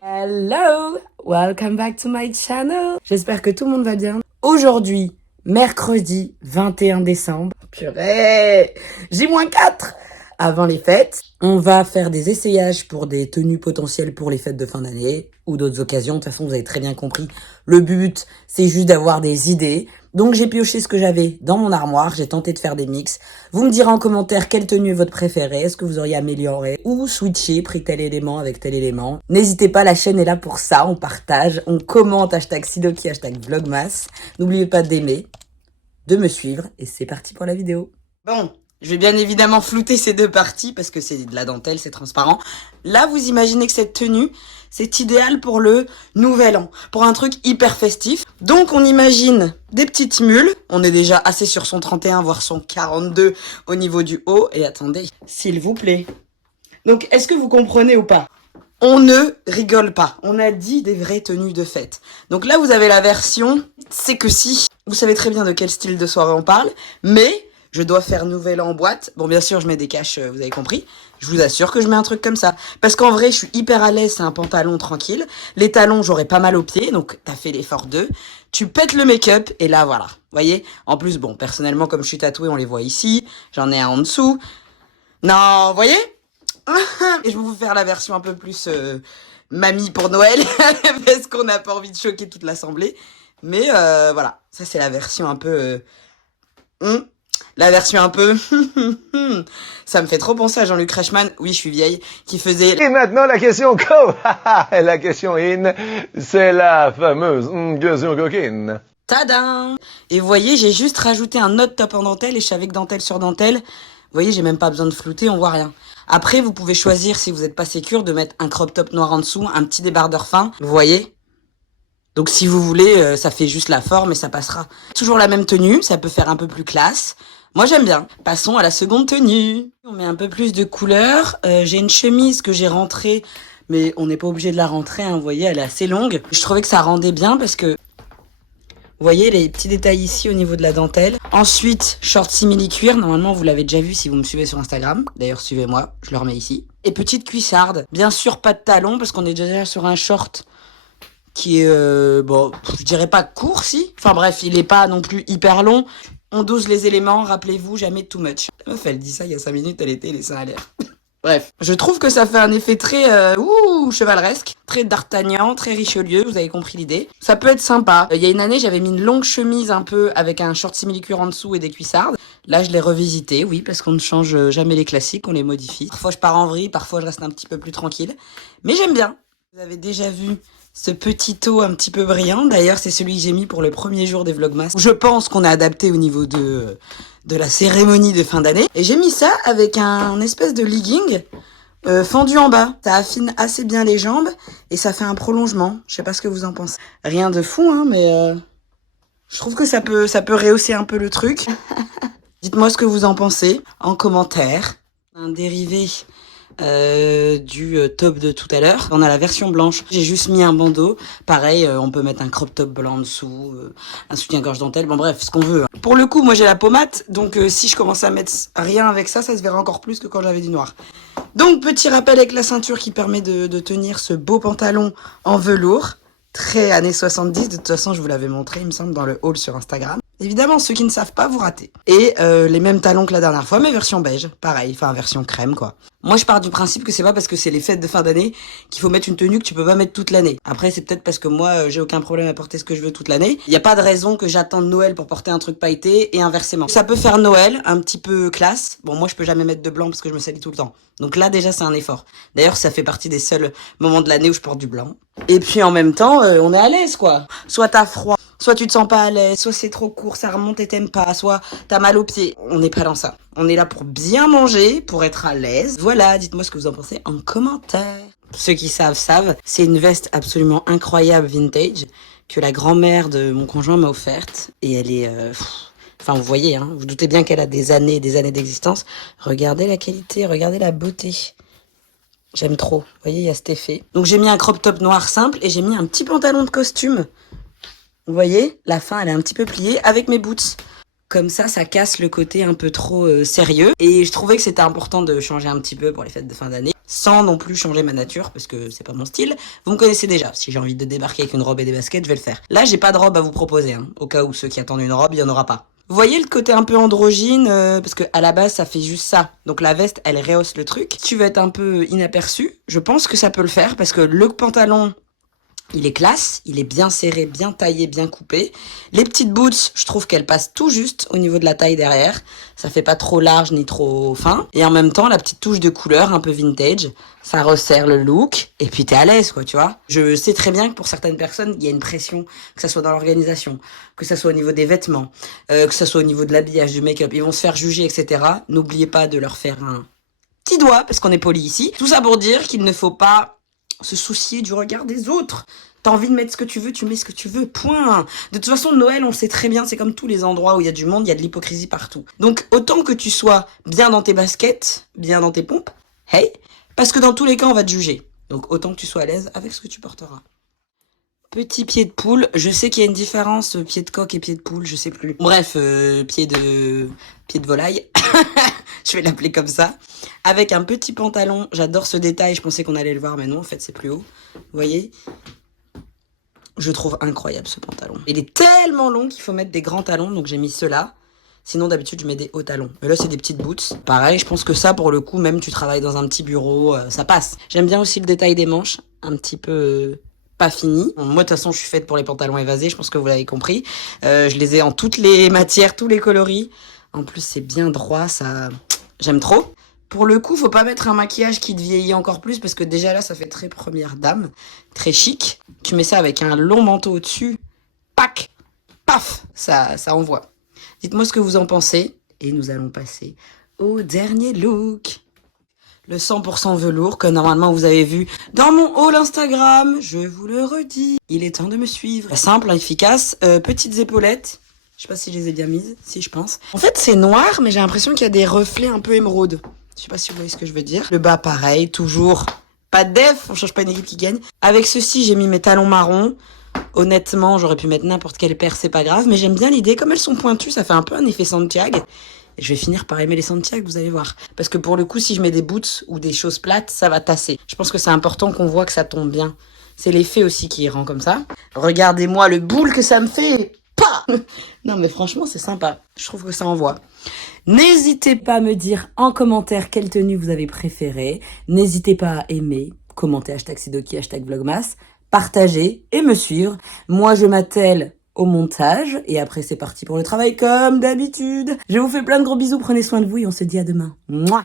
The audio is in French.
Hello, welcome back to my channel. J'espère que tout le monde va bien. Aujourd'hui, mercredi 21 décembre, purée, J-4 avant les fêtes. On va faire des essayages pour des tenues potentielles pour les fêtes de fin d'année ou d'autres occasions. De toute façon, vous avez très bien compris. Le but, c'est juste d'avoir des idées. Donc j'ai pioché ce que j'avais dans mon armoire, j'ai tenté de faire des mix. Vous me direz en commentaire quelle tenue est votre préférée, est-ce que vous auriez amélioré ou switché, pris tel élément avec tel élément. N'hésitez pas, la chaîne est là pour ça, on partage, on commente, #Sidoki, #Vlogmas. N'oubliez pas d'aimer, de me suivre et c'est parti pour la vidéo. Bon, je vais bien évidemment flouter ces deux parties parce que c'est de la dentelle, c'est transparent. Là, vous imaginez que cette tenue, c'est idéal pour le nouvel an, pour un truc hyper festif. Donc, on imagine des petites mules. On est déjà assez sur son 31, voire son 42 au niveau du haut. Et attendez, s'il vous plaît. Donc, est-ce que vous comprenez ou pas ? On ne rigole pas. On a dit des vraies tenues de fête. Donc là, vous avez la version, c'est que si. Vous savez très bien de quel style de soirée on parle, mais je dois faire nouvel an en boîte. Bon, bien sûr, je mets des caches, vous avez compris. Je vous assure que je mets un truc comme ça. Parce qu'en vrai, je suis hyper à l'aise, c'est un pantalon tranquille. Les talons, j'aurais pas mal aux pieds, donc t'as fait l'effort d'eux. Tu pètes le make-up, et là, voilà. Vous voyez ? En plus, bon, personnellement, comme je suis tatouée, on les voit ici. J'en ai un en dessous. Non, vous voyez ? Et je vais vous faire la version un peu plus mamie pour Noël, parce qu'on n'a pas envie de choquer toute l'assemblée. Mais voilà, ça c'est la version un peu... la version un peu... Ça me fait trop penser à Jean-Luc Reichmann, oui je suis vieille, qui faisait... Et maintenant la question co, la question in, c'est la fameuse question coquine. Tadam! Et vous voyez, j'ai juste rajouté un autre top en dentelle, et je savais que dentelle sur dentelle, vous voyez, j'ai même pas besoin de flouter, on voit rien. Après, vous pouvez choisir, si vous n'êtes pas sécure, de mettre un crop top noir en dessous, un petit débardeur fin, vous voyez? Donc si vous voulez, ça fait juste la forme et ça passera. Toujours la même tenue, ça peut faire un peu plus classe. Moi j'aime bien. Passons à la seconde tenue. On met un peu plus de couleur. J'ai une chemise que j'ai rentrée, mais on n'est pas obligé de la rentrer, hein, vous voyez, elle est assez longue. Je trouvais que ça rendait bien parce que, vous voyez les petits détails ici au niveau de la dentelle. Ensuite, short simili-cuir. Normalement, vous l'avez déjà vu si vous me suivez sur Instagram. D'ailleurs, suivez-moi, je le remets ici. Et petite cuissarde. Bien sûr, pas de talons parce qu'on est déjà sur un short qui est, bon, je dirais pas court, si. Enfin bref, il est pas non plus hyper long. On dose les éléments, rappelez-vous, jamais too much. La meuf, elle dit ça il y a 5 minutes, elle était les seins à l'air. Bref, je trouve que ça fait un effet très, chevaleresque, très d'Artagnan, très Richelieu, vous avez compris l'idée. Ça peut être sympa. Il y a une année, j'avais mis une longue chemise un peu avec un short simili-cuir en dessous et des cuissardes. Là, je l'ai revisité, oui, parce qu'on ne change jamais les classiques, on les modifie. Parfois, je pars en vrille, parfois, je reste un petit peu plus tranquille. Mais j'aime bien. Vous avez déjà vu ce petit haut un petit peu brillant. D'ailleurs, c'est celui que j'ai mis pour le premier jour des Vlogmas. Je pense qu'on a adapté au niveau de la cérémonie de fin d'année. Et j'ai mis ça avec un espèce de legging fendu en bas. Ça affine assez bien les jambes et ça fait un prolongement. Je sais pas ce que vous en pensez. Rien de fou, hein, mais je trouve que ça peut rehausser un peu le truc. Dites-moi ce que vous en pensez en commentaire. Un dérivé du top de tout à l'heure. On a la version blanche. J'ai juste mis un bandeau. Pareil, on peut mettre un crop top blanc en dessous, un soutien-gorge dentelle. Bon bref, ce qu'on veut. Pour le coup, moi j'ai la pommade, donc si je commence à mettre rien avec ça, ça se verra encore plus que quand j'avais du noir. Donc petit rappel avec la ceinture qui permet de tenir ce beau pantalon en velours. Très années 70, de toute façon je vous l'avais montré il me semble dans le haul sur Instagram. Évidemment ceux qui ne savent pas vous ratez. Et les mêmes talons que la dernière fois mais version beige, pareil, enfin version crème quoi. Moi je pars du principe que c'est pas parce que c'est les fêtes de fin d'année qu'il faut mettre une tenue que tu peux pas mettre toute l'année. Après c'est peut-être parce que moi j'ai aucun problème à porter ce que je veux toute l'année. Il y a pas de raison que j'attende Noël pour porter un truc pailleté et inversement. Ça peut faire Noël, un petit peu classe. Bon moi je peux jamais mettre de blanc parce que je me salis tout le temps. Donc là déjà c'est un effort. D'ailleurs ça fait partie des seuls moments de l'année où je porte du blanc. Et puis en même temps on est à l'aise quoi. Soit t'as froid, soit tu te sens pas à l'aise, soit c'est trop court, ça remonte et t'aimes pas, soit t'as mal aux pieds. On n'est pas dans ça. On est là pour bien manger, pour être à l'aise. Voilà, dites-moi ce que vous en pensez en commentaire. Ceux qui savent, c'est une veste absolument incroyable vintage que la grand-mère de mon conjoint m'a offerte. Et elle est... Enfin, vous voyez, hein, vous doutez bien qu'elle a des années et des années d'existence. Regardez la qualité, regardez la beauté. J'aime trop. Vous voyez, il y a cet effet. Donc j'ai mis un crop top noir simple et j'ai mis un petit pantalon de costume. Vous voyez, la fin, elle est un petit peu pliée avec mes boots. Comme ça casse le côté un peu trop sérieux. Et je trouvais que c'était important de changer un petit peu pour les fêtes de fin d'année, sans non plus changer ma nature, parce que c'est pas mon style. Vous me connaissez déjà, si j'ai envie de débarquer avec une robe et des baskets, je vais le faire. Là, j'ai pas de robe à vous proposer, hein. Au cas où ceux qui attendent une robe, il y en aura pas. Vous voyez le côté un peu androgyne, parce que à la base, ça fait juste ça. Donc la veste, elle rehausse le truc. Si tu veux être un peu inaperçu, je pense que ça peut le faire, parce que le pantalon, il est classe, il est bien serré, bien taillé, bien coupé. Les petites boots, je trouve qu'elles passent tout juste au niveau de la taille derrière. Ça fait pas trop large ni trop fin. Et en même temps, la petite touche de couleur un peu vintage, ça resserre le look. Et puis t'es à l'aise, quoi, tu vois. Je sais très bien que pour certaines personnes, il y a une pression, que ça soit dans l'organisation, que ça soit au niveau des vêtements, que ça soit au niveau de l'habillage, du make-up. Ils vont se faire juger, etc. N'oubliez pas de leur faire un petit doigt, parce qu'on est poli ici. Tout ça pour dire qu'il ne faut pas se soucier du regard des autres. T'as envie de mettre ce que tu veux, tu mets ce que tu veux, point. De toute façon, Noël, on le sait très bien, c'est comme tous les endroits où il y a du monde, il y a de l'hypocrisie partout. Donc, autant que tu sois bien dans tes baskets, bien dans tes pompes, hey, parce que dans tous les cas, on va te juger. Donc, autant que tu sois à l'aise avec ce que tu porteras. Petit pied de poule, je sais qu'il y a une différence, pied de coq et pied de poule, je sais plus. Bref, pied de volaille, je vais l'appeler comme ça. Avec un petit pantalon, j'adore ce détail, je pensais qu'on allait le voir, mais non, en fait c'est plus haut. Vous voyez ? Je trouve incroyable ce pantalon. Il est tellement long qu'il faut mettre des grands talons, donc j'ai mis ceux-là. Sinon, d'habitude, je mets des hauts talons. Mais là, c'est des petites boots. Pareil, je pense que ça, pour le coup, même tu travailles dans un petit bureau, ça passe. J'aime bien aussi le détail des manches, un petit peu pas fini. Bon, moi, de toute façon, je suis faite pour les pantalons évasés, je pense que vous l'avez compris. Je les ai en toutes les matières, tous les coloris. En plus, c'est bien droit, ça... J'aime trop. Pour le coup, faut pas mettre un maquillage qui te vieillit encore plus, parce que déjà là, ça fait très première dame, très chic. Tu mets ça avec un long manteau au-dessus, pac, paf, ça envoie. Dites-moi ce que vous en pensez, et nous allons passer au dernier look. Le 100% velours que normalement vous avez vu dans mon haul Instagram, je vous le redis. Il est temps de me suivre. Simple, efficace, petites épaulettes. Je sais pas si je les ai bien mises, si je pense. En fait c'est noir, mais j'ai l'impression qu'il y a des reflets un peu émeraude. Je sais pas si vous voyez ce que je veux dire. Le bas pareil, toujours pas de def, on change pas une équipe qui gagne. Avec ceci j'ai mis mes talons marrons. Honnêtement, j'aurais pu mettre n'importe quelle paire, c'est pas grave, mais j'aime bien l'idée. Comme elles sont pointues, ça fait un peu un effet Santiago. Et je vais finir par aimer les Santiago, vous allez voir. Parce que pour le coup, si je mets des boots ou des choses plates, ça va tasser. Je pense que c'est important qu'on voit que ça tombe bien. C'est l'effet aussi qui rend comme ça. Regardez-moi le boule que ça me fait. Pas. Non mais franchement, c'est sympa. Je trouve que ça envoie. N'hésitez pas à me dire en commentaire quelle tenue vous avez préférée. N'hésitez pas à aimer, commenter #Sidoki, #Vlogmas. Partager et me suivre. Moi, je m'attelle au montage et après, c'est parti pour le travail comme d'habitude. Je vous fais plein de gros bisous, prenez soin de vous et on se dit à demain. Mouah.